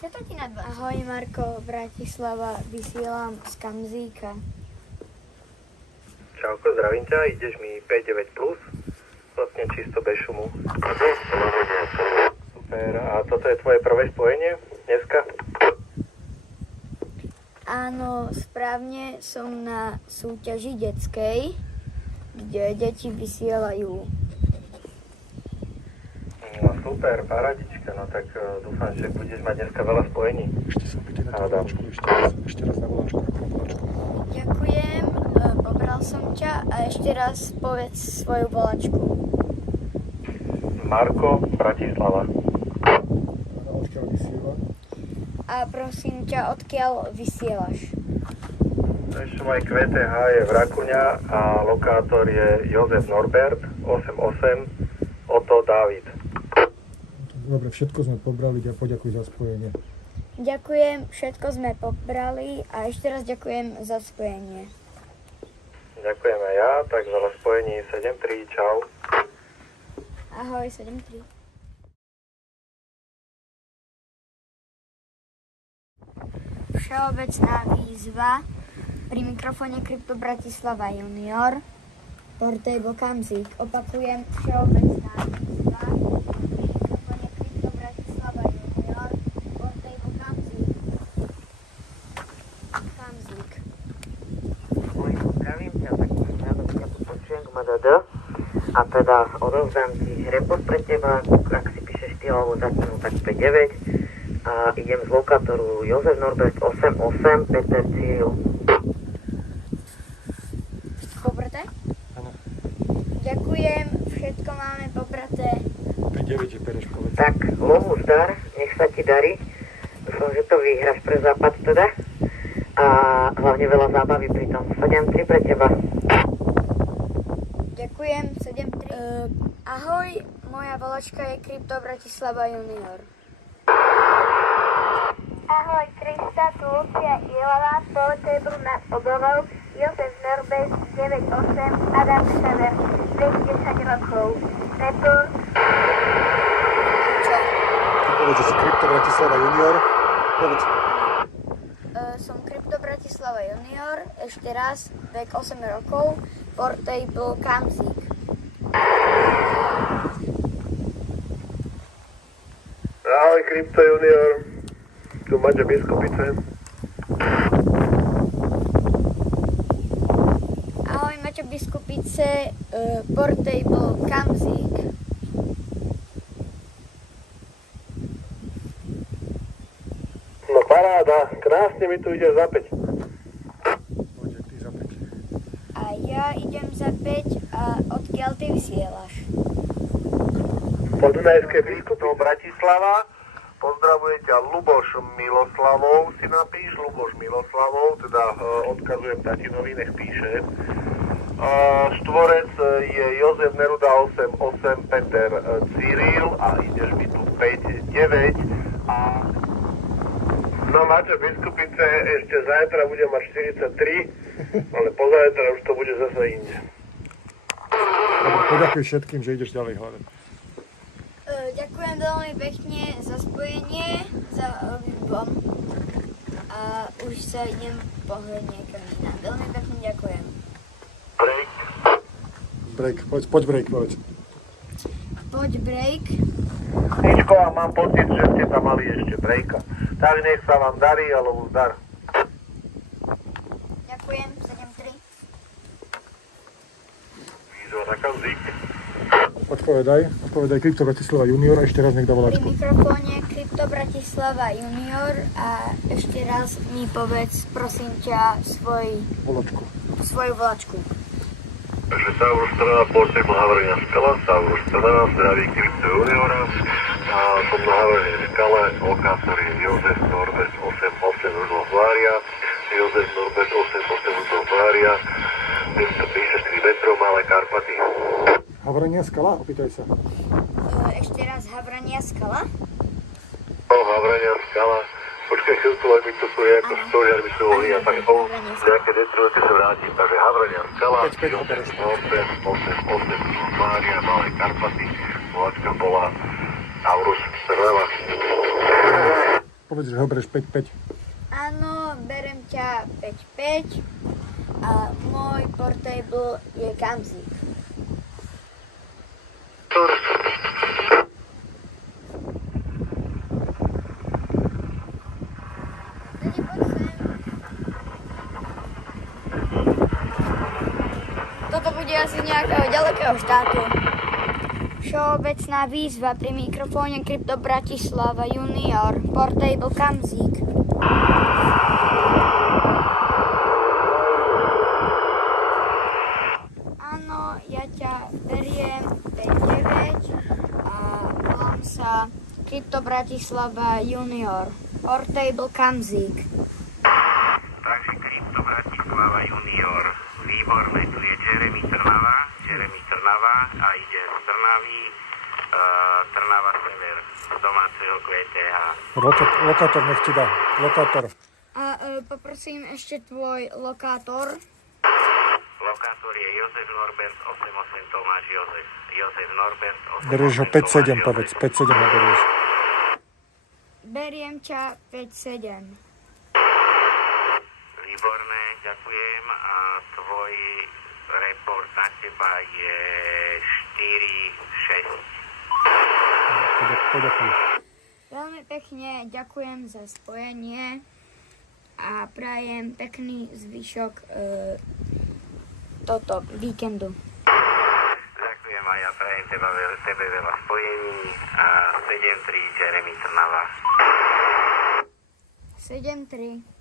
Ahoj Marko, Bratislava, vysielam z Kamzíka. Čauko, zdravím ťa, ideš mi 5-9 plus, vlastne čisto bez šumu. Super, a toto je tvoje prvé spojenie dneska? Áno, správne, som na súťaži detskej, kde deti vysielajú. No super, paradička, no tak dúfam, že budeš mať dneska veľa spojení. Ešte sa opýtaj na tú volačku, ešte raz na volačku. Ďakujem, pobral som ťa a ešte raz povedz svoju volačku. Marko, Bratislava. Odkiaľ vysiela? A prosím ťa, odkiaľ vysielaš? Aj QTH je v Rakuňa a lokátor je Jozef Norbert, 88, Oto Dávid. Dobre, všetko sme pobrali a poďakuj za spojenie. Ďakujem, všetko sme pobrali a ešte raz ďakujem za spojenie. Ďakujem aj ja, tak veľa spojení, 7-3, čau. Ahoj, 7-3. Všeobecná výzva. Pri mikrofóne Krypto Bratislava Junior. Portable Kamzík. Opakujem, všeobecná výzva. Pri mikrofóne Krypto Bratislava Junior. Portable Kamzík. Kamzík. Zdravím ťa, tak ja tu počujem k MDD a teda odovzdám ti report pre teba, ak si píšeš ty alebo začnú tak 5-9 a idem z lokátoru Jozef Norbert 88, Peter Cyril. Pobraté? Áno. Ďakujem, všetko máme pobraté. 5-9 je pereš, povedz. Tak, lovu zdar, nech sa ti darí. Dúfam, že to vyhráš pre západ teda. A hlavne veľa zábavy pri tom. 7-3 pre teba. Ďakujem, 7-3. Ahoj, moja volačka je Krypto Bratislava Junior. Ahoj, Krista, tu Lucia Ilava, Portable nad Obrovou, Jozef Norbert 98, Adam Sever, 10 rokov. Report. Čo? Ty povedz, že si Krypto Bratislava Junior. Povedz. Som Krypto Bratislava Junior, ešte raz, vek 8 rokov, Portable Kamzík. Ahoj, Krypto Junior. Tu Maťo Biskupice. Ahoj, Maťo Biskupice, Portable Kamzík. No paráda, krásne mi tu ideš za 5. Poďte ty za 5. A ja idem za 5 a odkiaľ ty vysielaš? Podunajské Biskupice Bratislava. Pozdravuje ťa Luboš Miloslavov, si napíš, Luboš Miloslavov, teda odkazujem tatinovi, nech píše. Štvorec je Jozef Neruda 88, Peter Cyril a ideš mi tu 5-9 a... No Maťo Biskupice, ešte zajtra bude mať 43, ale pozajtra už to bude zase inde. Dobre, poďakuj všetkým, že ideš ďalej hlavne. Ďakujem veľmi pekne za spojenie, za výbom a už sa idem pohľať niekam inám. Veľmi pekne ďakujem. Break. Break, poď break, povedz. Poď break. Ničko, a mám pocit, že ste tam mali ešte breaka. Tak nech sa vám darí, alebo zdar. Ďakujem, 7-3. Výzva na Kamzík. Odpovedaj Krypto Bratislava Junior a ešte raz nech dá Pri volačku. mikrofóne Krypto Bratislava Junior a ešte raz mi povedz, prosím ťa, Volačku. svoju volačku. Takže Saurus strana Portable Havrenia skala, Saurus strana zdraví Krypto Juniora. A som na Havrenia skale, lokátor je Jozef Norbert 88 Uzlovlária, Jozef Norbert 88 Uzlovlária, 553 metrov, Malé Karpaty. Havrania skala? Opýtaj sa. Ešte raz Havrania skala. Havrenia skala. Počkaj chvíľku, len mi to tu je ako story, aby sme mohli a tak nejaké detruje, keď sa vrátim. Takže Havrania skala, Jozef Norbert 88 Uzlovlária, Malé Karpaty. Volačka bola Taurus Strela. Povedz, že ho bereš 5-5. Áno, berem ťa 5-5 a môj portable je Kamzik. Toto bude asi z nejakého ďalekého štátu. Všeobecná výzva pri mikrofóne Krypto Bratislava Junior, portable Kamzik. Áno, ja ťa beriem 5-9 a volám sa Krypto Bratislava Junior, portable Kamzik. Takže Krypto Bratislava Junior, výborné, tu je Jeremy Trnava a ide z Trnavy, Trnava Sever, z domáceho QTH. Lokátor nech ti dá. Lokátor. A poprosím ešte tvoj lokátor. Lokátor je Jozef Norbert 88 Tomáš Jozef. Jozef Norbert 88 Berieš ho 5-7, povedz. 5-7 ho berieš. Beriem ťa 5-7. Výborné, ďakujem. A tvoj report na teba je 4-6. Poďakujem. Veľmi pekne ďakujem za spojenie a prajem pekný zvyšok víkendu. Ďakujem a ja prajem tebe veľa spojení a 7-3 Jeremy Trnava. 7-3.